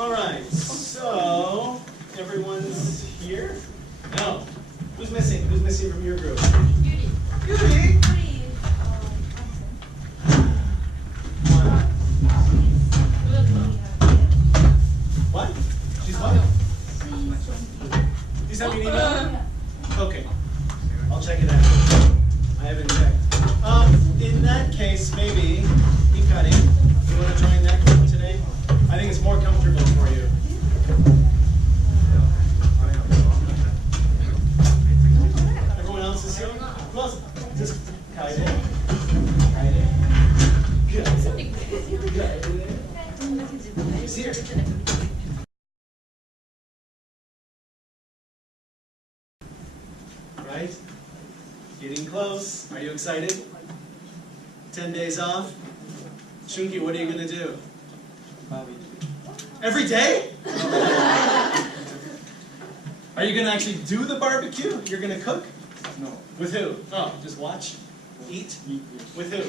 All right, so everyone's here? No. Who's missing? Who's missing from your group? Judy. Judy? What? She's what? You sent me an email? Okay. I'll check it out. I haven't checked. In that case, maybe, Hikari, you want to join that group today? I think it's more comfortable for you. Everyone else is here? Who else? Just Kaide. Kaide. Good. He's here. Right? Getting close. Are you excited? 10 days off? Shunki, what are you going to do? Every day? Are you going to actually do the barbecue? You're going to cook? No. With who? Oh, just watch? Eat? With who?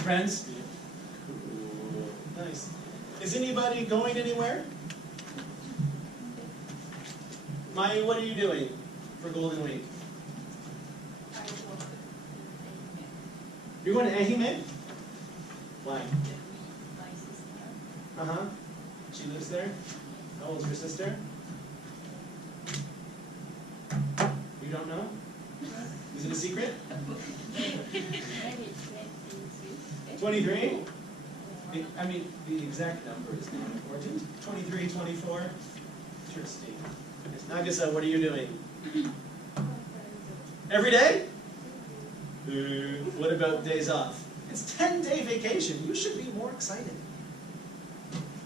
Friends? Cool. Nice. Is anybody going anywhere? Maya, what are you doing for Golden Week? You're going to Ehime? Why? Uh-huh. She lives there? How old's your sister? You don't know? Is it a secret? 23? I mean, the exact number is not important. 23, 24? Interesting. Nagisa, what are you doing? Every day? What about days off? It's 10-day vacation. You should be more excited.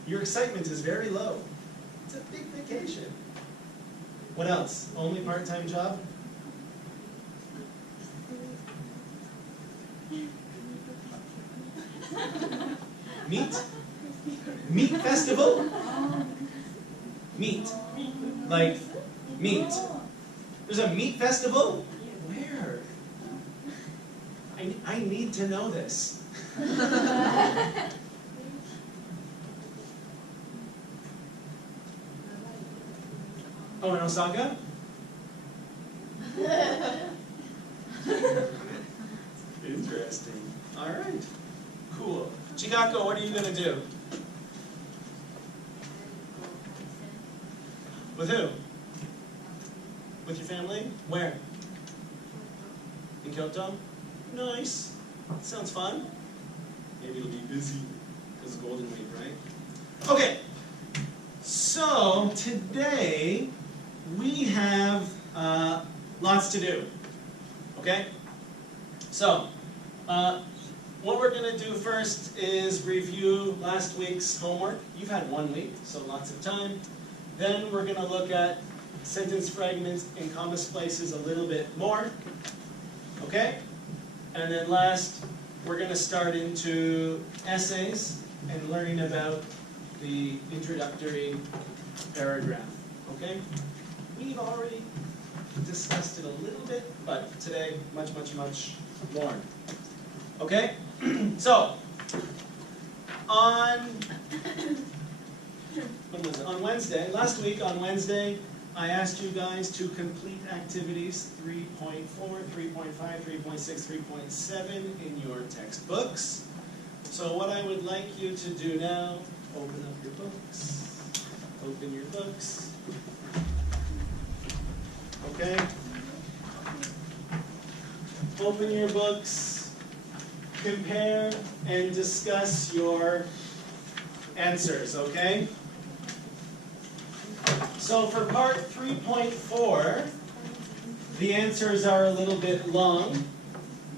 Your excitement is very low. It's a big vacation. What else? Only part-time job? Meat? Meat festival? Meat. Like, meat. There's a meat festival? Where? I need to know this. Oh, in Osaka? Interesting. All right. Cool. Chigako, what are you going to do? With who? With your family? Where? In Kyoto? Nice. Sounds fun. Maybe it'll be busy because it's Golden Week, right? Okay. So, today we have lots to do. Okay? So, what we're going to do first is review last week's homework. You've had 1 week, so lots of time. Then we're going to look at sentence fragments and comma splices a little bit more. Okay? And then last, we're going to start into essays and learning about the introductory paragraph. Okay? We've already discussed it a little bit, but today, much, much, much more. Okay? So, on Wednesday, last week on Wednesday, I asked you guys to complete activities 3.4, 3.5, 3.6, 3.7 in your textbooks. So what I would like you to do now, open up your books. Open your books. Okay? Open your books. Compare and discuss your answers, okay? So for part 3.4, the answers are a little bit long,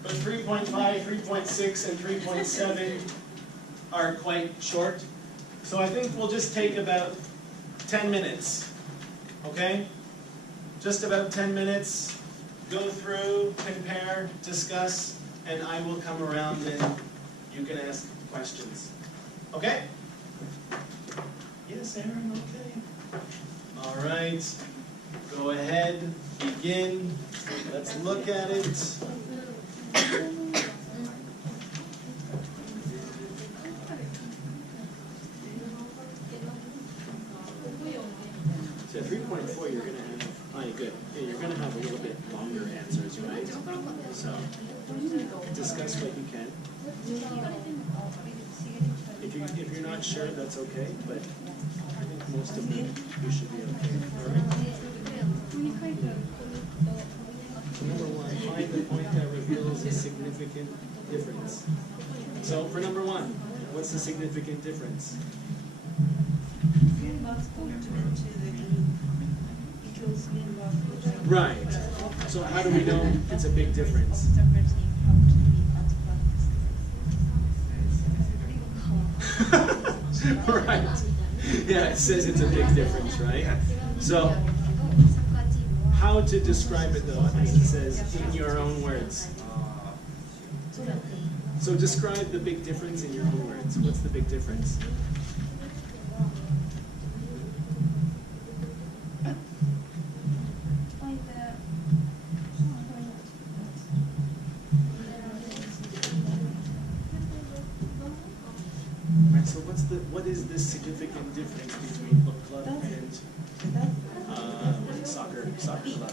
but 3.5, 3.6, and 3.7 are quite short. So I think we'll just take about 10 minutes, okay? Just about 10 minutes, go through, compare, discuss, and I will come around and you can ask questions. Okay? Yes, Aaron, okay. All right, go ahead, begin. Let's look at it. longer answers, right? So discuss what you can. If you're not sure, that's okay, but I think most of them you should be okay. All right. So number one, find the point that reveals a significant difference. So for number one, what's the significant difference? Right. So how do we know it's a big difference? Right. Yeah, it says it's a big difference, right? So how to describe it though, as it says in your own words. So describe the big difference in your own words. What's the big difference? Right, so what is the significant difference between book club and soccer club?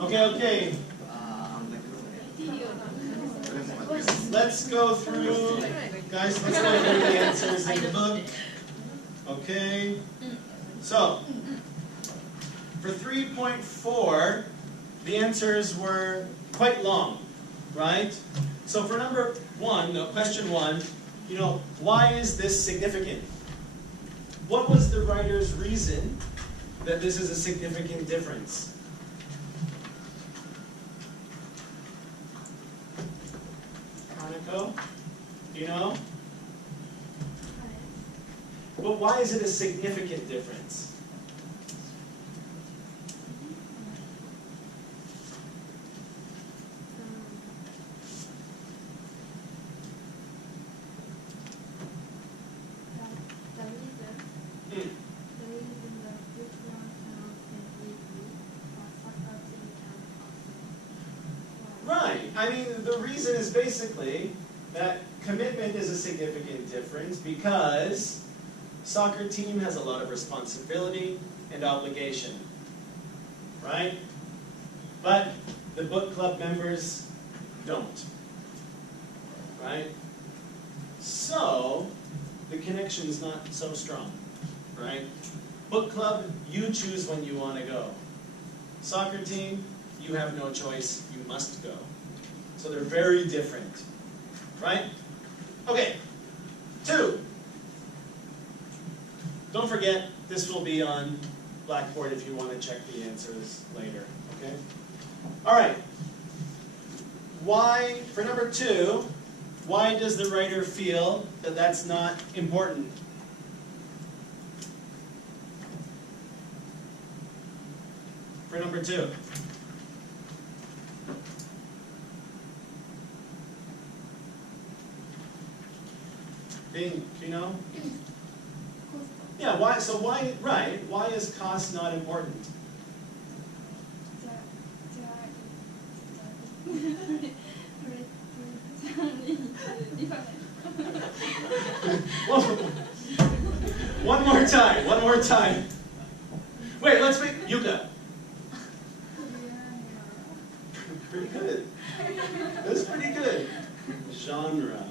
Okay. Let's go through, guys, let's go through the answers in the book. Okay. So, for 3.4, the answers were quite long, right? So for number one, question one, why is this significant? What was the writer's reason that this is a significant difference? Hanako? Do you know? But why is it a significant difference? Right. I mean, the reason is basically that commitment is a significant difference because soccer team has a lot of responsibility and obligation, right? But the book club members don't, right? So the connection is not so strong, right? Book club, you choose when you want to go. Soccer team, you have no choice, you must go. So they're very different, right? Okay, 2. Don't forget, this will be on Blackboard if you want to check the answers later, okay? All right, why, for number 2, why does the writer feel that that's not important? For number 2. Bing, do you know? Yeah, why, so why, right, why is cost not important? One more time. Wait, let's make, Yuka. Pretty good. That's pretty good. Genre.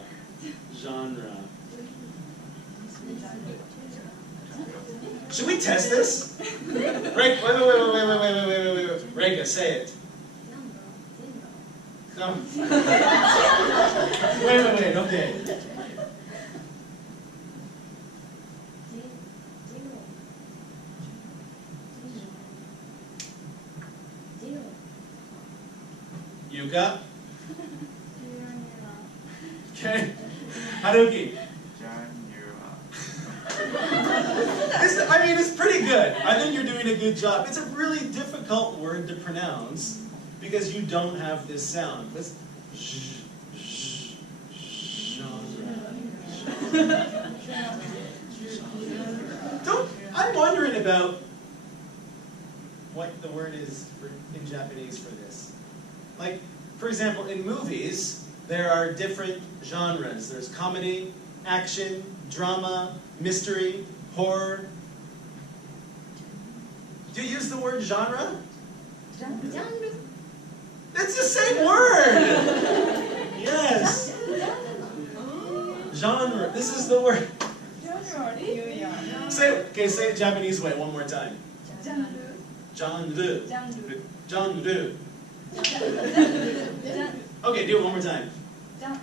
Should we test this? Wait. Rega, say it. No. Wait, okay. Yuka? Okay. Haruki? It's pretty good. I think you're doing a good job. It's a really difficult word to pronounce, because you don't have this sound. Let's I'm wondering about what the word is in Japanese for this. Like, for example, in movies, there are different genres. There's comedy, action, drama, mystery, horror. Do you use the word genre? Genre. It's the same word! Yes! Genre. This is the word. Say it Japanese way one more time. Genre. Genre. Okay, do it one more time. Genre.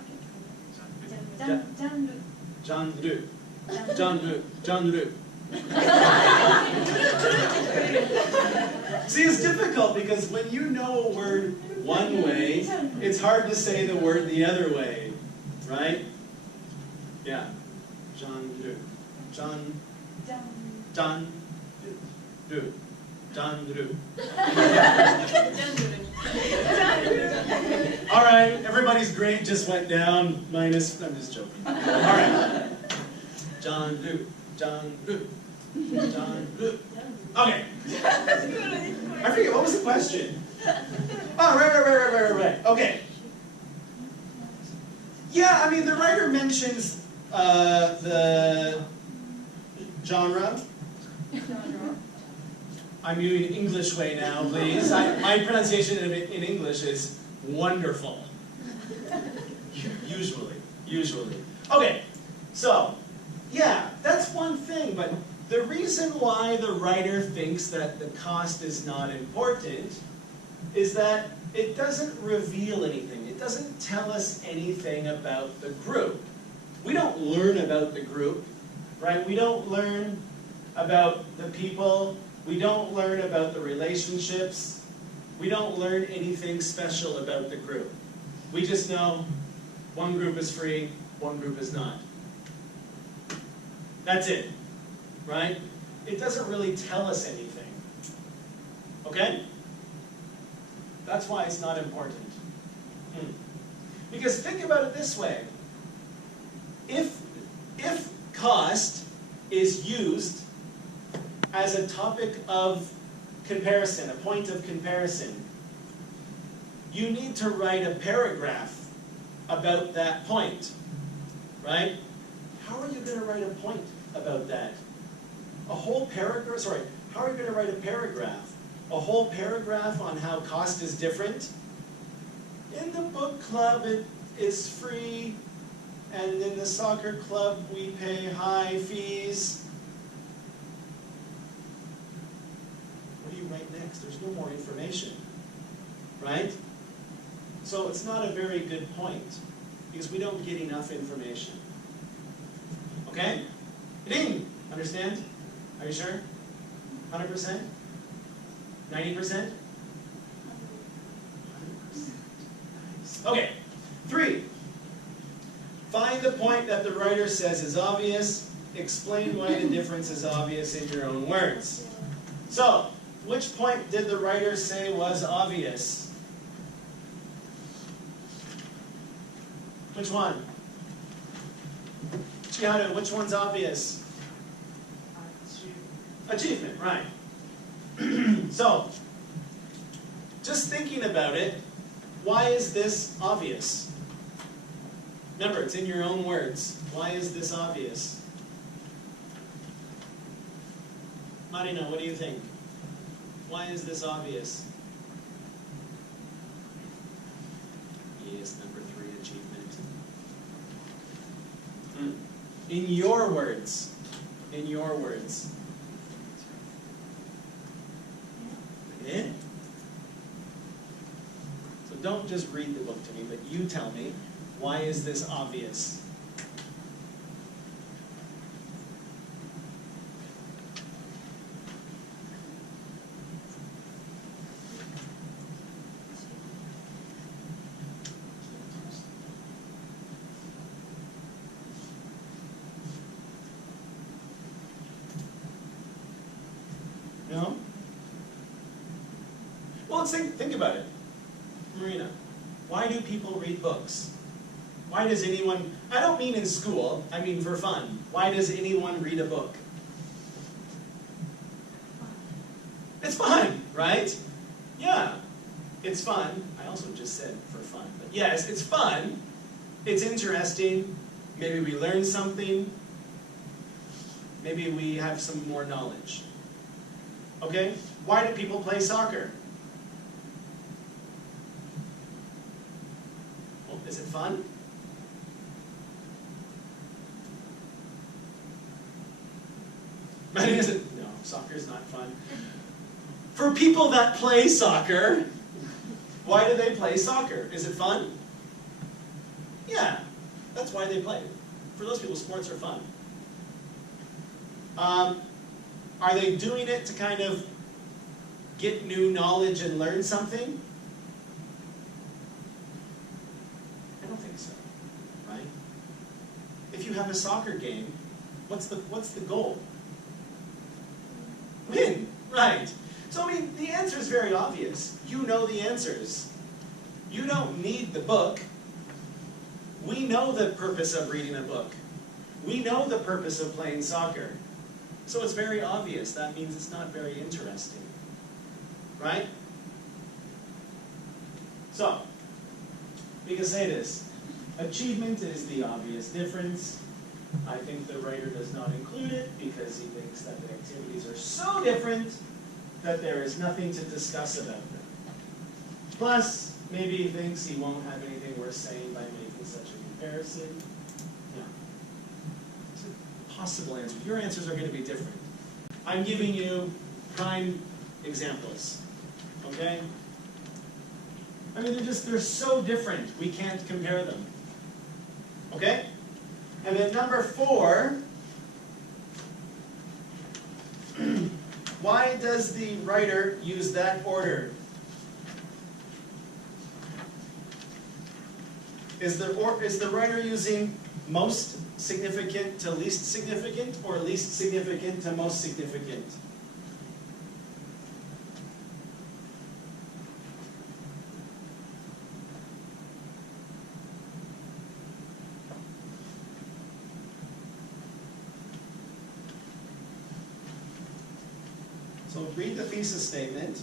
Genre. Genre. See, it's difficult because when you know a word one way, it's hard to say the word the other way, right? Yeah. Genre. Genre. All right, everybody's grade just went down, minus, I'm just joking. All right. John Lu. Okay. I forget, what was the question? Oh, right. Okay. Yeah, I mean, the writer mentions the genre. I'm using English way now, please. My pronunciation in English is wonderful. Usually. Okay, so, yeah, that's one thing, but the reason why the writer thinks that the cost is not important is that it doesn't reveal anything. It doesn't tell us anything about the group. We don't learn about the group, right? We don't learn about the people. We don't learn about the relationships. We don't learn anything special about the group. We just know one group is free, one group is not. That's it, right? It doesn't really tell us anything. Okay? That's why it's not important. Because think about it this way. If cost is used as a topic of comparison, a point of comparison, you need to write a paragraph about that point, right? How are you going to write a point about that? A whole paragraph, sorry, how are you going to write a paragraph? A whole paragraph on how cost is different? In the book club, it is free, and in the soccer club, we pay high fees. What do you write next? There's no more information, right? So it's not a very good point, because we don't get enough information. Okay? Ding! Understand? Are you sure? 100%? 90%? 100%. Nice. Okay. 3. Find the point that the writer says is obvious. Explain why the difference is obvious in your own words. So, which point did the writer say was obvious? Which one? Chiharu, which one's obvious? Achievement, right. So, just thinking about it, why is this obvious? Remember, it's in your own words. Why is this obvious? Marina, what do you think? Why is this obvious? Yes, number 3, achievement. In your words. In your words. Eh? So don't just read the book to me, but you tell me, why is this obvious? No? Well, think about it. Marina, why do people read books? Why does anyone, I don't mean in school, I mean for fun. Why does anyone read a book? It's fun, right? Yeah, it's fun. I also just said for fun. But yes, it's fun. It's interesting. Maybe we learn something. Maybe we have some more knowledge. Okay? Why do people play soccer? Well, is it fun? Is it? No, soccer is not fun. For people that play soccer, why do they play soccer? Is it fun? Yeah, that's why they play. For those people, sports are fun. Are they doing it to kind of get new knowledge and learn something? I don't think so, right? If you have a soccer game, what's the goal? Win, right. So I mean, the answer is very obvious. You know the answers. You don't need the book. We know the purpose of reading a book. We know the purpose of playing soccer. So it's very obvious. That means it's not very interesting. Right? So, we can say this. Achievement is the obvious difference. I think the writer does not include it because he thinks that the activities are so different that there is nothing to discuss about them. Plus, maybe he thinks he won't have anything worth saying by making such a comparison. Yeah. It's a possible answer. Your answers are going to be different. I'm giving you prime examples. Okay? I mean, they're so different, we can't compare them. Okay? And then number 4, why does the writer use that order? Is the writer using most significant to least significant, or least significant to most significant? So read the thesis statement.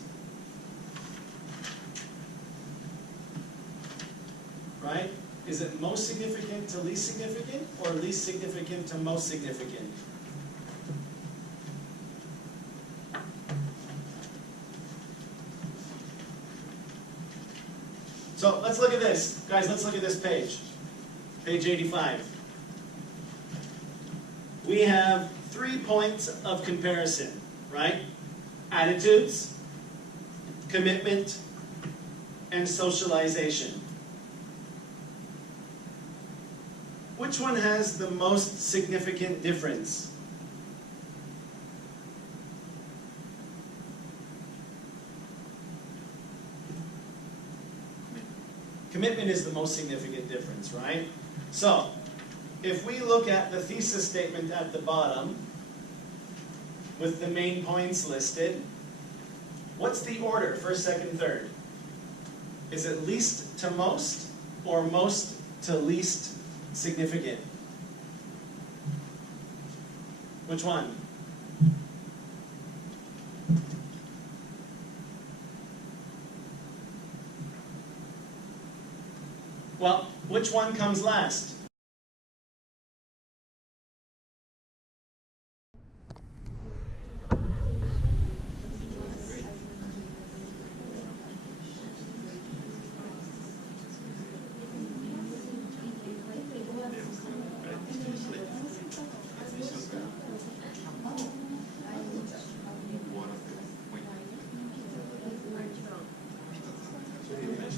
Right? Is it most significant to least significant, or least significant to most significant? So let's look at this. Guys, let's look at this page. Page 85. We have 3 points of comparison, right? Attitudes, commitment, and socialization. Which one has the most significant difference? Commitment is the most significant difference, right? So, if we look at the thesis statement at the bottom, with the main points listed, what's the order, first, second, third? Is it least to most, or most to least significant? Which one? Well, which one comes last?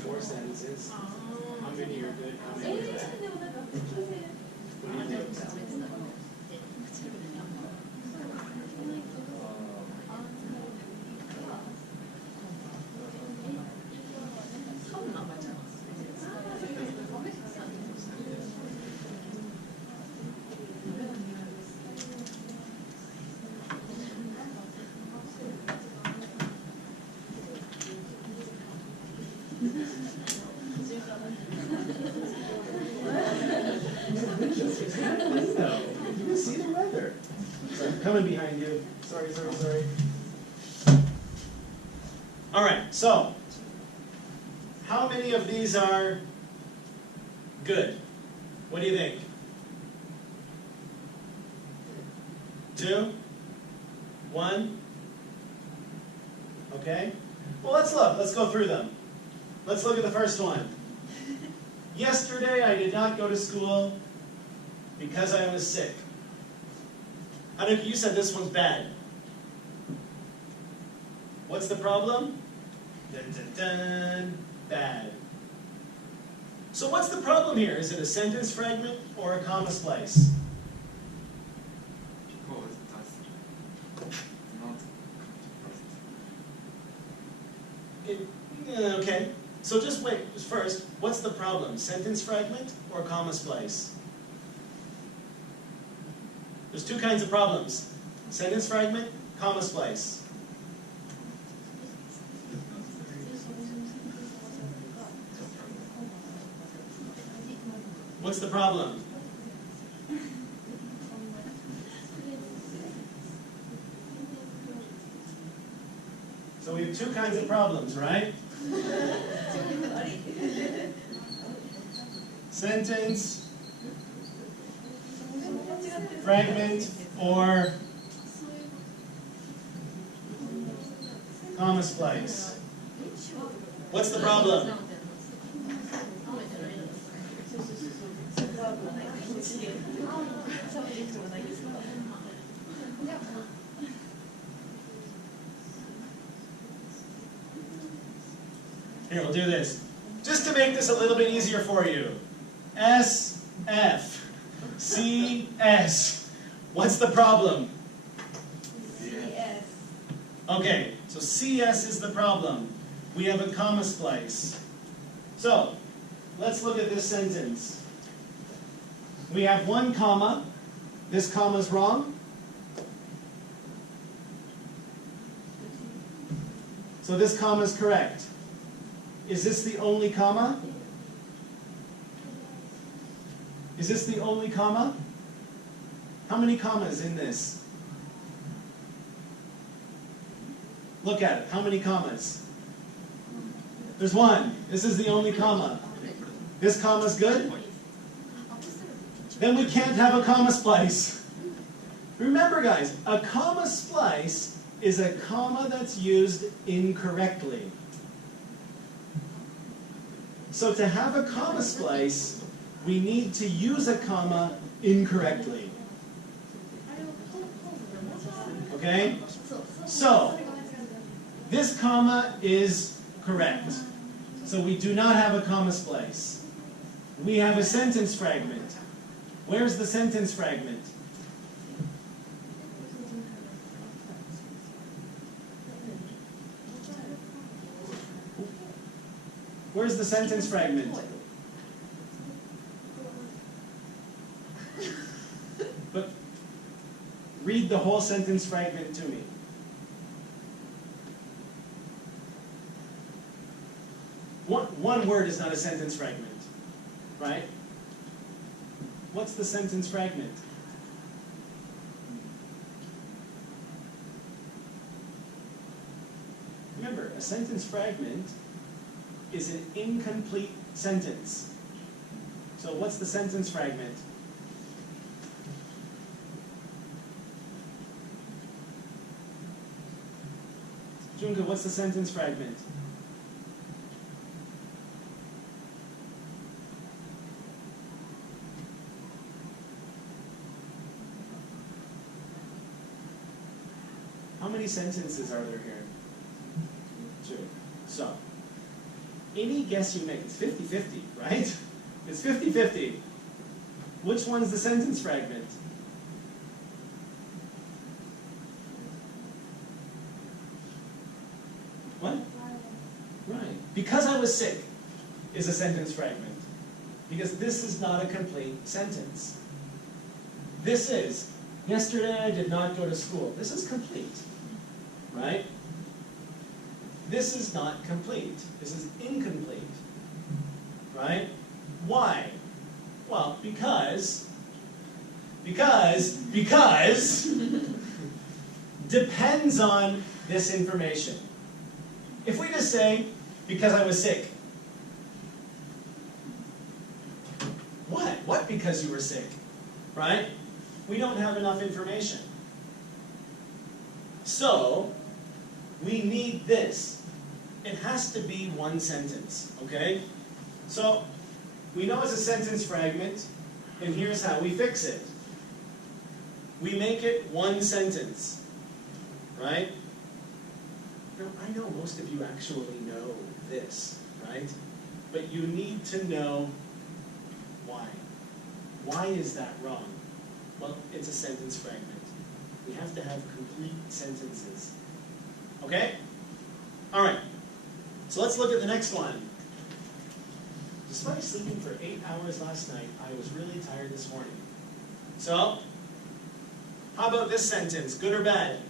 Four sentences. How many are good? How many are bad? What do you think? window. You can see the weather. Sorry, I'm coming behind you. Sorry. All right, so how many of these are good? What do you think? 2? 1? Okay. Well, let's look. Let's go through them. Let's look at the first one. Yesterday, I did not go to school because I was sick. Hanukkah, you said this one's bad. What's the problem? Dun, dun, dun. Bad. So what's the problem here? Is it a sentence fragment or a comma splice? Because that's not Okay. So just wait. First, what's the problem? Sentence fragment or comma splice? There's two kinds of problems. Sentence fragment, comma splice. What's the problem? So we have two kinds of problems, right? Sentence, fragment, or comma splice. What's the problem? Here, we'll do this. Just to make this a little bit easier for you. S, F, C, S. What's the problem? CS. Okay, so CS is the problem. We have a comma splice. So, let's look at this sentence. We have one comma. This comma's wrong. So this comma is correct. Is this the only comma? Is this the only comma? How many commas in this? Look at it. How many commas? There's one. This is the only comma. This comma's good? Then we can't have a comma splice. Remember, guys, a comma splice is a comma that's used incorrectly. So to have a comma splice, we need to use a comma incorrectly. Okay? So, this comma is correct. So we do not have a comma splice. We have a sentence fragment. Where's the sentence fragment? Where's the sentence fragment? But read the whole sentence fragment to me. One word is not a sentence fragment, right? What's the sentence fragment? Remember, a sentence fragment is an incomplete sentence. So what's the sentence fragment? Junka, what's the sentence fragment? How many sentences are there here? 2. So, any guess you make, it's 50-50, right? It's 50-50. Which one's the sentence fragment? What? Right. Because I was sick is a sentence fragment. Because this is not a complete sentence. This is, yesterday I did not go to school. This is complete, right? this is not complete. This is incomplete. Right? Why? Well, because depends on this information. If we just say, because I was sick. What? What because you were sick? Right? We don't have enough information. So, we need this. It has to be one sentence, okay? So, we know it's a sentence fragment, and here's how we fix it. We make it one sentence, right? Now, I know most of you actually know this, right? But you need to know why. Why is that wrong? Well, it's a sentence fragment. We have to have complete sentences. Okay? All right. So let's look at the next one. Despite sleeping for 8 hours last night, I was really tired this morning. So, how about this sentence? Good or bad?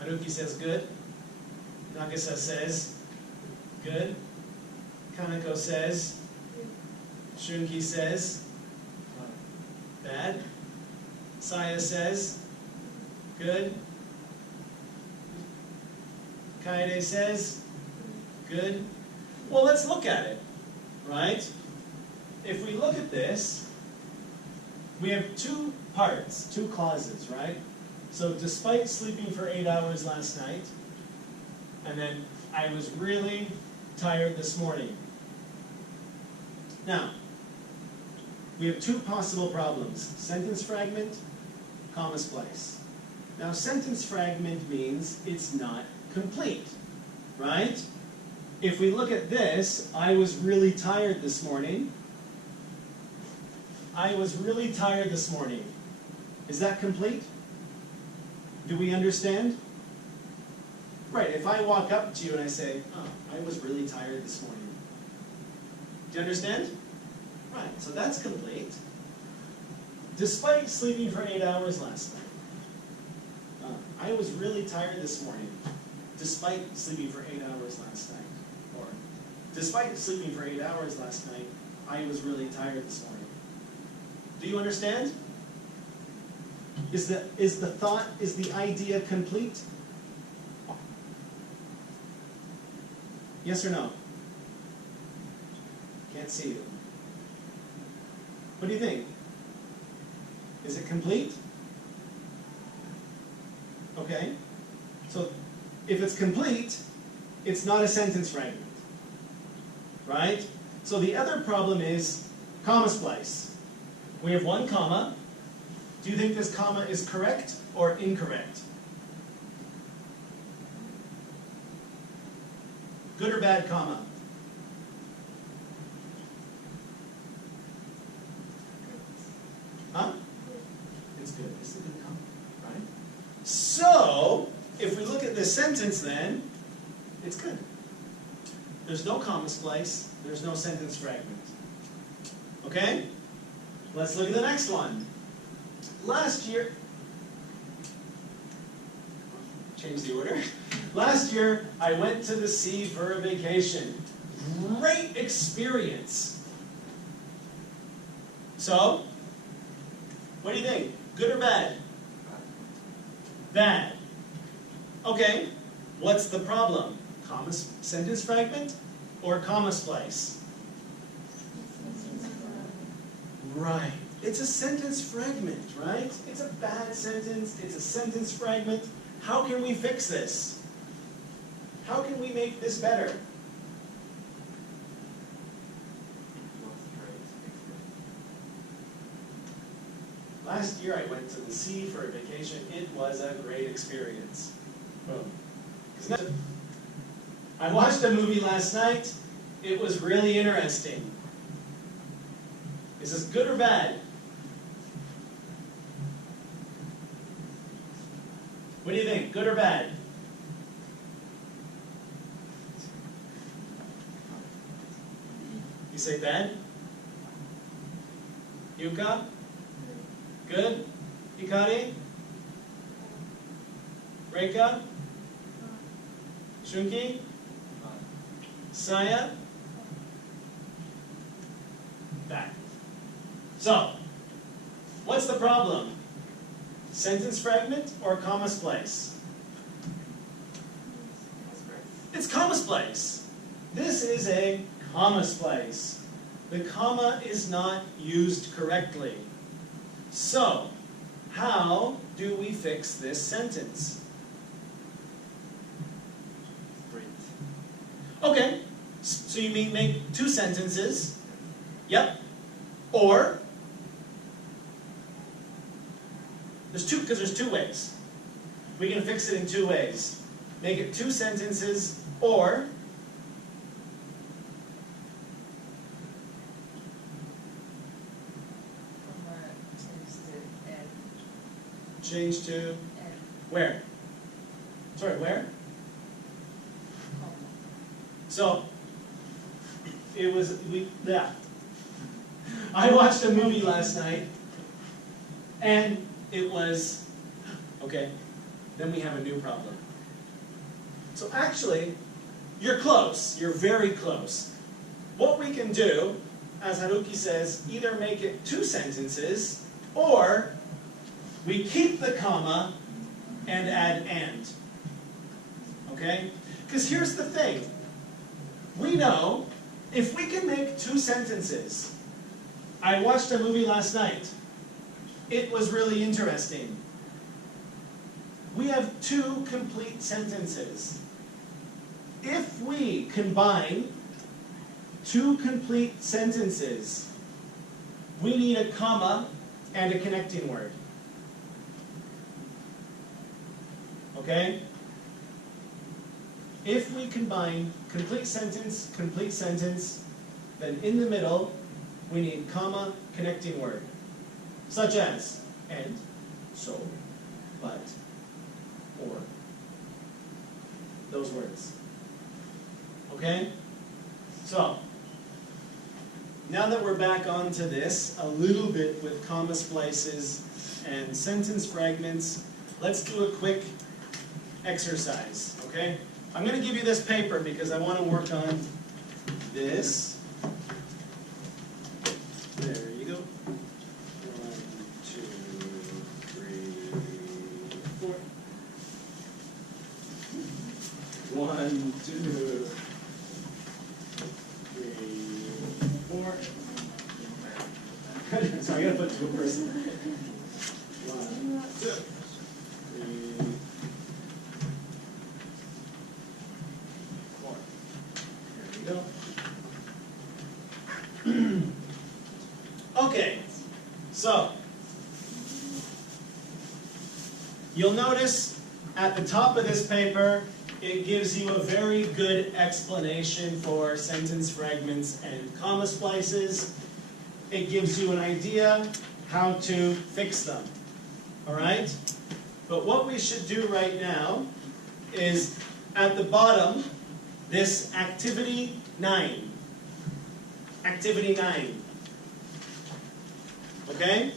Haruki says good. Nagisa says good. Kaneko says. Shunki says bad. Saya says good. Kaede says good. Well, let's look at it, right? If we look at this, we have two parts, two clauses, right? So, despite sleeping for 8 hours last night, and then I was really tired this morning. Now, we have two possible problems. Sentence fragment, comma splice. Now, sentence fragment means it's not complete, right? If we look at this, I was really tired this morning. I was really tired this morning. Is that complete? Do we understand? Right, if I walk up to you and I say, oh, I was really tired this morning. Do you understand? Right, so that's complete. Despite sleeping for 8 hours last night. I was really tired this morning. Despite sleeping for 8 hours last night. Or, despite sleeping for 8 hours last night, I was really tired this morning. Do you understand? Is the idea complete? Yes or no? Can't see you. What do you think? Is it complete? Okay. So, if it's complete, it's not a sentence fragment. Right? So the other problem is comma splice. We have one comma. Do you think this comma is correct or incorrect? Good or bad comma? Huh? It's good. It's a good comma, right? So, if we look at this sentence then, it's good. There's no comma splice. There's no sentence fragment. Okay? Let's look at the next one. Last year, change the order. Last year, I went to the sea for a vacation. Great experience. So, what do you think? Good or bad? Bad. Okay, what's the problem? Comma, sentence fragment or comma splice? Right. It's a sentence fragment, right? It's a bad sentence. It's a sentence fragment. How can we fix this? How can we make this better? Last year I went to the sea for a vacation. It was a great experience. Boom. I watched a movie last night. It was really interesting. Is this good or bad? What do you think? Good or bad? You say bad? Yuka? Good? Hikari? Reika? Shunki? Saya? Back. So, what's the problem? Sentence fragment or comma splice? It's comma splice. This is a comma splice. The comma is not used correctly. So, how do we fix this sentence? Okay, so you mean make two sentences? Yep. Or, there's two ways. We can fix it in two ways. Make it two sentences, or change to where? Sorry, where? So, it was, I watched a movie last night, and it was, okay, then we have a new problem. So actually, you're close, you're very close. What we can do, as Haruki says, either make it two sentences, or we keep the comma and add and. Okay? Because here's the thing. We know, if we can make two sentences, I watched a movie last night. It was really interesting. We have two complete sentences. If we combine two complete sentences, we need a comma and a connecting word. Okay? If we combine complete sentence, then in the middle, we need comma, connecting word. Such as, and, so, but, or. Those words. Okay? So, now that we're back onto this, a little bit with comma splices and sentence fragments, let's do a quick exercise, okay? I'm going to give you this paper because I want to work on this. There you go. 1, 2, 3, 4. 1, 2, 3, 4. Sorry, I gotta put two per person. 1, 2, 3, 4. There you go. Okay, so you'll notice at the top of this paper, it gives you a very good explanation for sentence fragments and comma splices. It gives you an idea how to fix them. All right? But what we should do right now is at the bottom, this activity 9. Activity 9. Okay?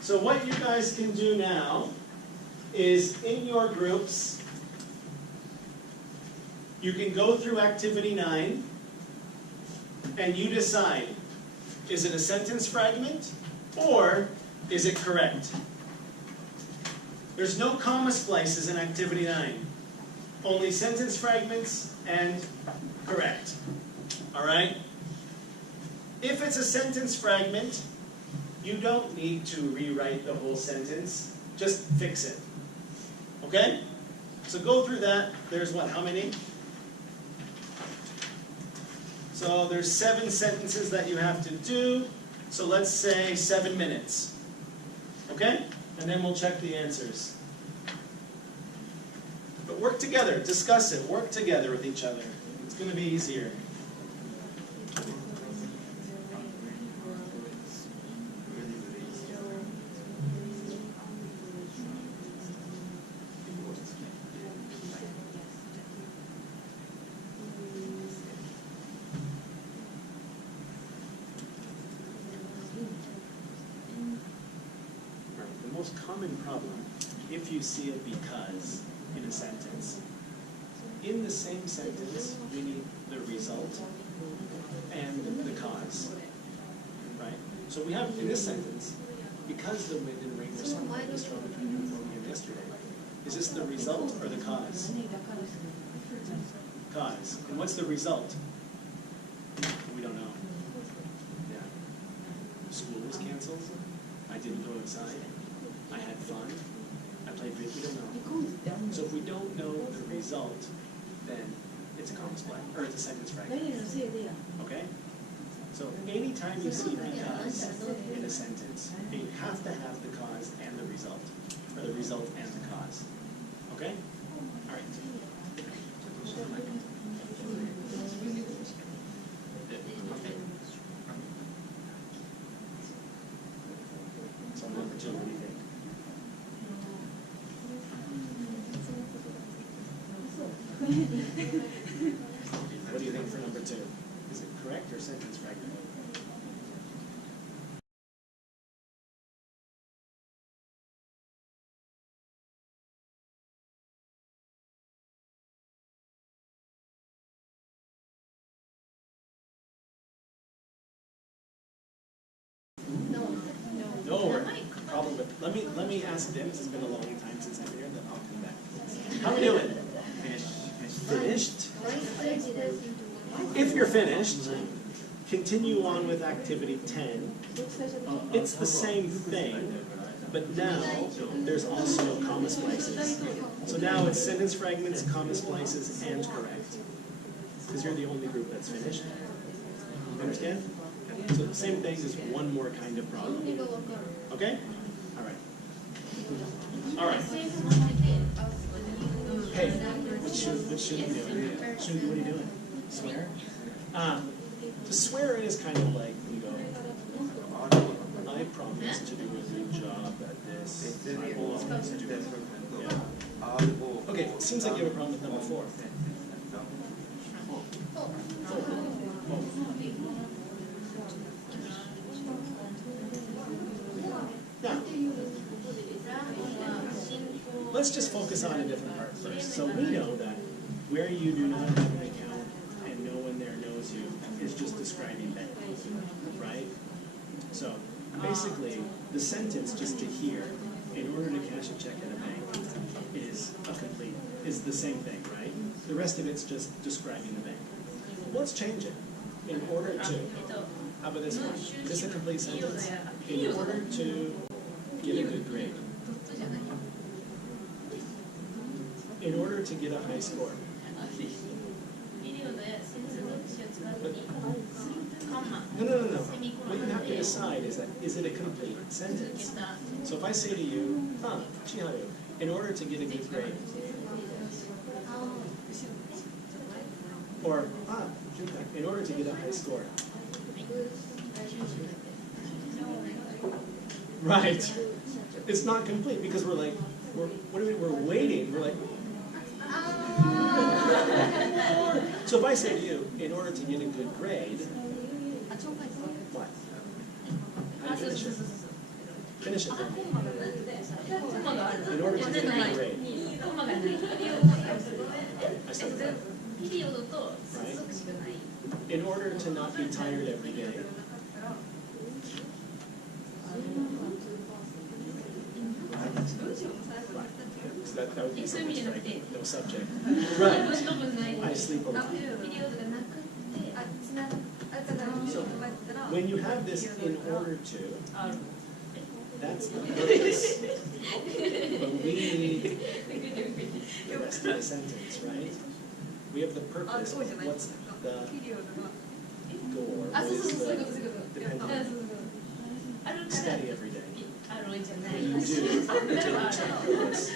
So what you guys can do now is in your groups, you can go through activity 9 and you decide, is it a sentence fragment or is it correct? There's no comma splices in activity 9. Only sentence fragments and correct. All right? If it's a sentence fragment, you don't need to rewrite the whole sentence. Just fix it. Okay? So go through that. There's what? How many? So there's 7 sentences that you have to do. So let's say 7 minutes. Okay? And then we'll check the answers. But work together. Discuss it. Work together with each other. It's going to be easier. common problem if you see a because in a sentence. In the same sentence, we need the result and the cause, right? So we have, in this sentence, because the wind and rain were somewhat strong between Romeo and yesterday, is this the result or the cause? Cause. And what's the result? We don't know. Yeah. School was canceled. I didn't go outside. I had fun. I played video. We don't know. So if we don't know the result, then it's a comma split, or it's a sentence fragment. Okay? So anytime you see because in a sentence, you have to have the cause and the result, or the result and the cause. Okay? All right. So number 2, what do you think? What do you think for number 2? Is it correct or sentence fragment? No, problem with. Let me ask them. It's been a long time since I'm here. Then I'll come back. How are we doing? Finished. If you're finished, continue on with activity 10. It's the same thing, but now there's also comma splices. So now it's sentence fragments, comma splices, and correct. Because you're the only group that's finished. Understand? So the same thing, is one more kind of problem. Okay? All right. All right. Hey, what should you do? What are you doing? Swear? To swear is kind of like you go, I promise to do a good job at this. I will always do it. Yeah. Okay, seems like you have a problem with number 4. Now, let's just focus on a different part first. So we know that where you do not have an account and no one there knows you is just describing bank, right? So basically, the sentence just to hear, in order to cash a check at a bank, is the same thing, right? The rest of it's just describing the bank. Let's change it. In order to, how about this one? Is this a complete sentence? In order to get a good grade. In order to get a high score. No. What you have to decide is that, is it a complete sentence? So if I say to you, Chiharu, in order to get a good grade. Or, in order to get a high score. Right. It's not complete because we're like, we're waiting. We're like, so if I say to you, in order to get a good grade, what? How do you finish it? Finish it. In order to get a good grade. I said that. Right? In order to not be tired every day. So that would be something like no subject. Right. I sleep a lot. So when you have this in order to, that's the purpose. But we need the rest of the sentence, right? We have the purpose. What's the goal? What is the dependent? Study every day. You do purpose.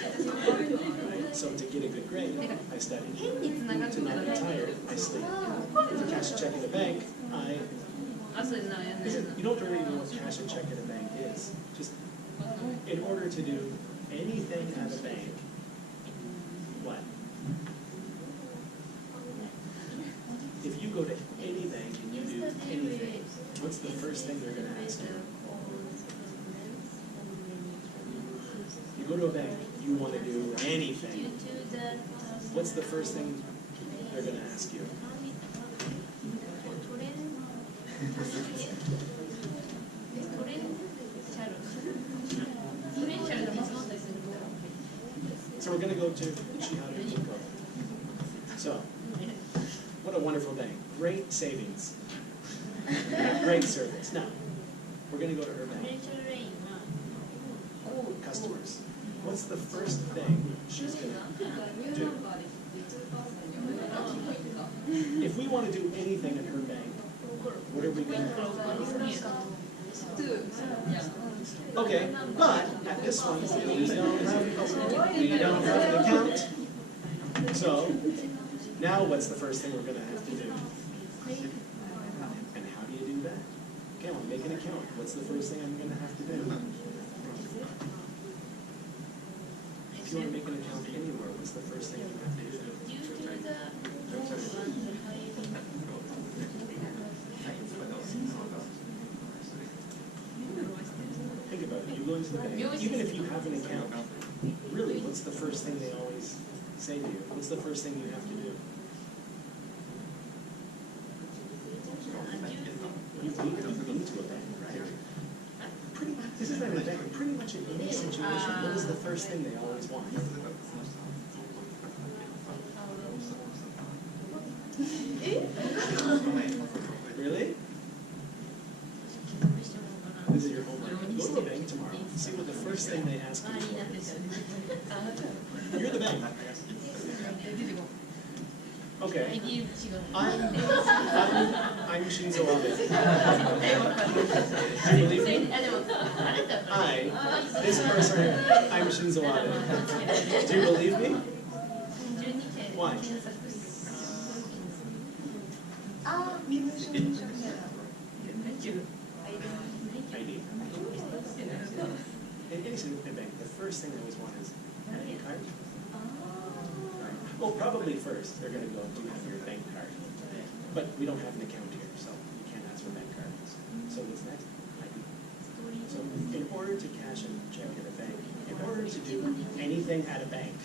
Right? So to get a good grade, I study. To not be tired, I sleep. To cash a check in the bank, you don't really know what cash a check in a bank is. Just in order to do anything at a bank, what? If you go to any bank and you do anything, what's the first thing they're going to ask you? go to a bank, you want to do anything. What's the first thing they're going to ask you? So we're going to go to Teachnow. So, what a wonderful bank. Great savings. Great service. Now, we're going to go to her bank. Customers. What's the first thing she's going to do? If we want to do anything in her bank, what are we going to do? Okay, but at this one, we don't have an account. So, now what's the first thing we're going to have to do? And how do you do that? Okay, I want to make an account. What's the first thing I'm going to have to do? If you want to make an account anywhere, what's the first thing you have to do? Think about it. You go into the bank. Even if you have an account, really, what's the first thing they always say to you? What's the first thing you have to do? You need to go into a bank, right? Pretty much, this is not a bank. Pretty much in any situation, what is the first thing they always want? Really? This is your homework. Go to the bank tomorrow. See what the first thing they ask you for. You're the bank. Okay. I'm Shinzo Abe. Do you believe me? This person, I'm Shinzo Abe. Do you believe me? Why? ID. In any significant bank, the first thing they always want is an ID card. Well, probably first, they're going to go, do you have your bank card? But we don't have an account here, so we can't ask for bank cards. So what's next? ID. So in order to cash a check at a bank, in order to do anything at a bank,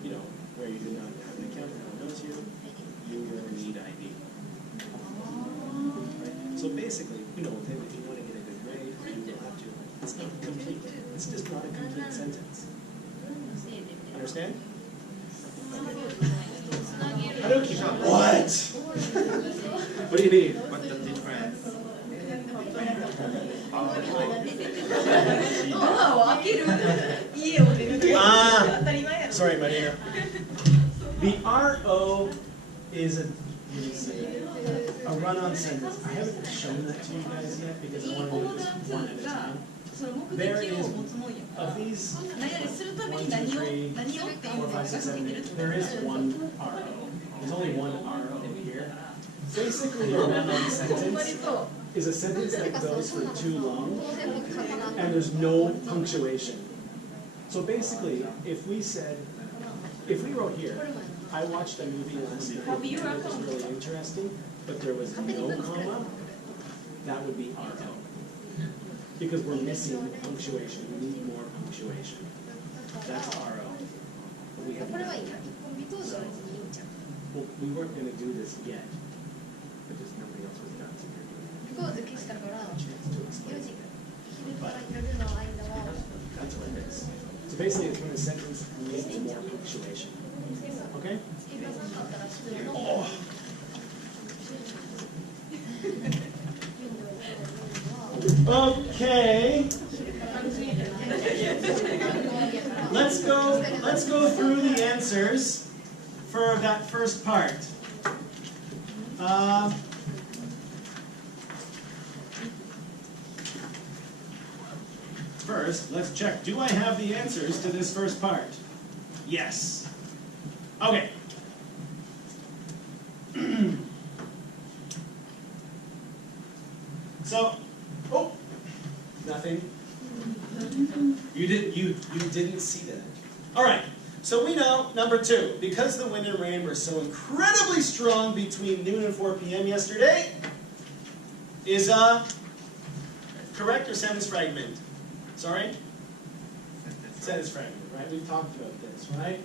you know, where you do not have an account, no one knows you, you will need ID. Right? So basically, you know, if you want to get a good grade, you will have to. It's not complete. It's just not a complete sentence. Understand? What? What do you need? What's the difference? Sorry, Maria. The RO is a run-on sentence. I haven't shown that to you guys yet because I want to do this one at a time. There is, of these 1, 2, 3, 4, 5, 6, 7, 8, there is one RO. There's only one RO here. Basically, a run-on sentence is a sentence that goes for too long and there's no punctuation. So basically, if we wrote here, I watched a movie last night and it was really interesting, but there was no comma, that would be RO. Because we're missing punctuation. We need more punctuation. That's RO. But we haven't done it. Well, we weren't going to do this yet. But just nobody else was done. So you're doing it. But that's what it is. So basically, it's when a sentence needs more punctuation. Okay? Oh. Okay. Let's go through the answers for that first part. First, let's check. Do I have the answers to this first part? Yes. Okay. So, oh, nothing. You didn't see that. All right. So we know, number 2, because the wind and rain were so incredibly strong between noon and 4 p.m. yesterday, is correct or sentence fragment? Sorry? sentence fragment, right? We've talked about this, right?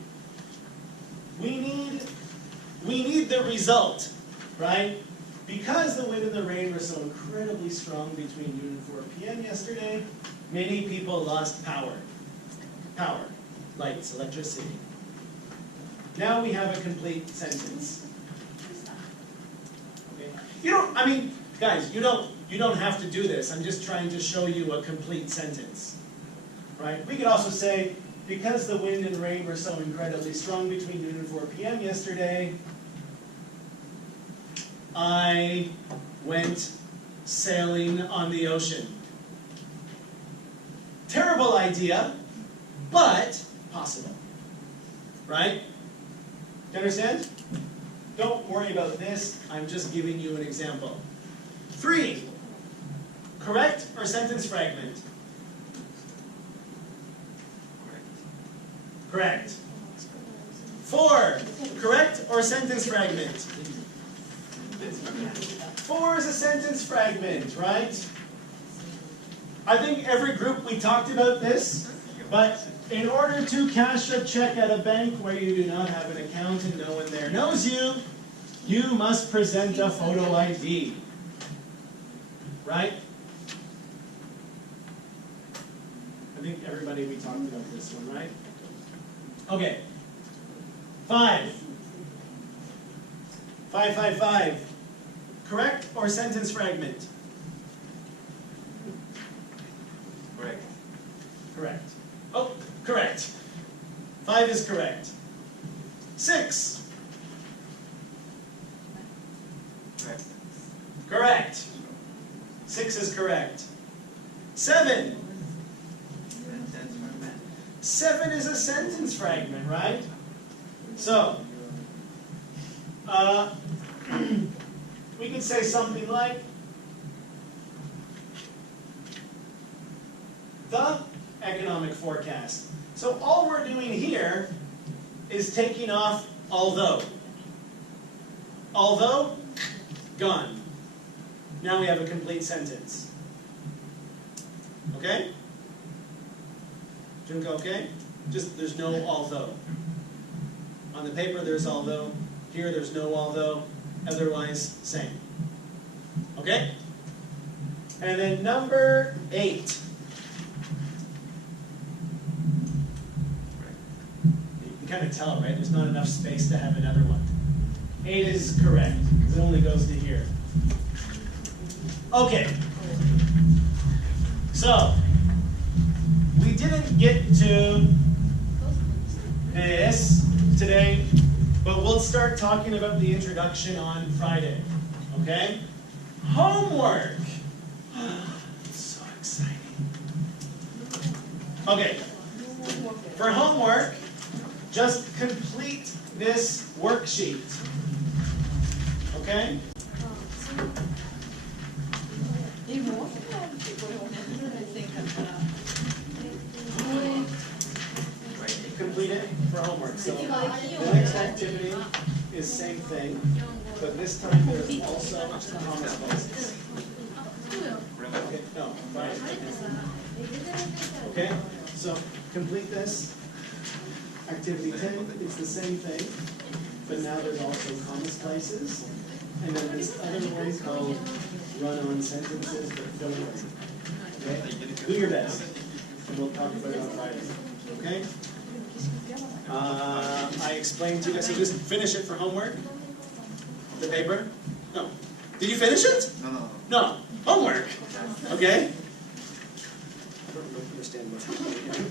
We need the result, right? Because the wind and the rain were so incredibly strong between noon and 4 p.m. yesterday, many people lost power. Power, lights, electricity. Now we have a complete sentence. Okay. Guys, you don't have to do this. I'm just trying to show you a complete sentence. Right? We could also say, because the wind and rain were so incredibly strong between noon and 4 p.m. yesterday, I went sailing on the ocean. Terrible idea, but possible. Right? Do you understand? Don't worry about this. I'm just giving you an example. 3. Correct or sentence fragment? Correct. 4. Correct or sentence fragment? 4 is a sentence fragment, right? I think every group we talked about this, but in order to cash a check at a bank where you do not have an account and no one there knows you, you must present a photo ID. Right? I think everybody, we talked about this one, right? Okay. 5. 5. Correct or sentence fragment? Correct. Correct. Oh, correct. 5 is correct. 6. Correct. Correct. 6 is correct. 7. 7 is a sentence fragment, right? So, we could say something like, the economic forecast. So all we're doing here is taking off although. Although, gone. Now we have a complete sentence. Okay? Junko, okay? Just, there's no although. On the paper there's although. Here there's no although. Otherwise, same. Okay? And then number 8. You can kind of tell, right? There's not enough space to have another one. 8 is correct, because it only goes to here. Okay. So, we didn't get to this today, but we'll start talking about the introduction on Friday. Okay? Homework! So exciting. Okay. For homework, just complete this worksheet. Okay? Complete it for homework. So the next activity is same thing, but this time there's also promise places. Okay, no, right. Okay, so complete this. Activity 10, it's the same thing, but now there's also promise places. And then this other one called run-on sentences, but don't worry. Okay? Do your best, and we'll talk about it on Friday. Okay? I explained to you, so just finish it for homework. The paper? No. Did you finish it? No. No. Homework. Okay? I don't understand what's happening here.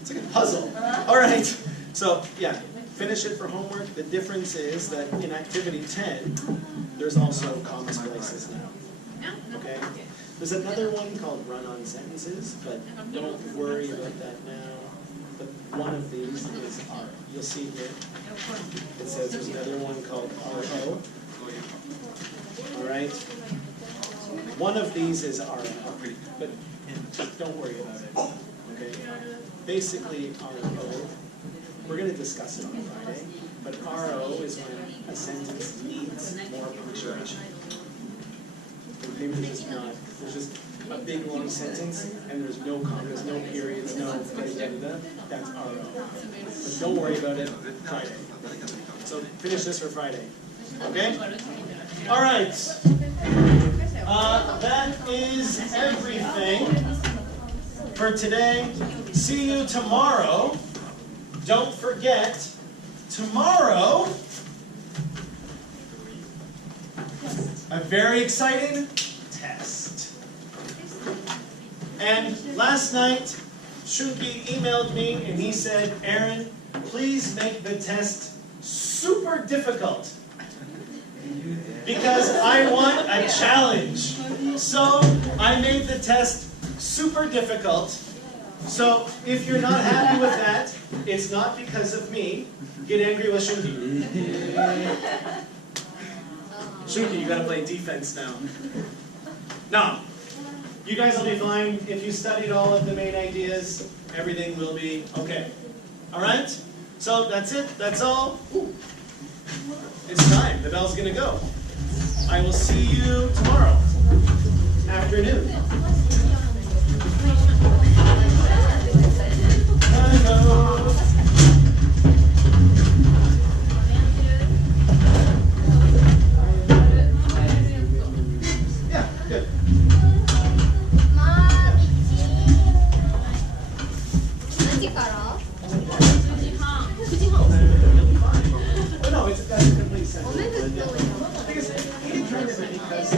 It's like a puzzle. All right. So, yeah, finish it for homework. The difference is that in activity 10, there's also commas places now. Okay? There's another one called run-on sentences, but don't worry about that now. But one of these is R. You'll see here. It says there's another one called RO. All right? One of these is RO, but don't worry about it. Okay? Basically, RO, we're going to discuss it on Friday, but RO is when a sentence needs more punctuation. Maybe there's just not, there's just a big long sentence and there's no commas, no periods, no da-da-da-da, that's our own. But don't worry about it Friday. So finish this for Friday. Okay? All right. That is everything for today. See you tomorrow. Don't forget, tomorrow, a very exciting test. And last night, Shunki emailed me and he said, Aaron, please make the test super difficult. Because I want a challenge. So I made the test super difficult. So if you're not happy with that, it's not because of me. Get angry with Shunki. Shunki, you gotta play defense now. No. You guys will be fine. If you studied all of the main ideas, everything will be okay. Alright? So that's it. That's all. Ooh. It's time. The bell's gonna go. I will see you tomorrow afternoon. Hello. Yeah, good. Oh no, that's a complete sentence. Because he determined it because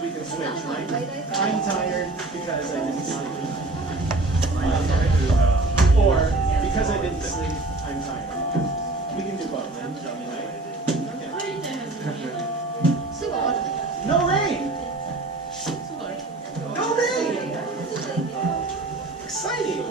we can switch, right? I'm tired because I didn't sleep. Or because I didn't sleep, I'm tired. We can do both, right? Okay. No rain! No rain! Exciting!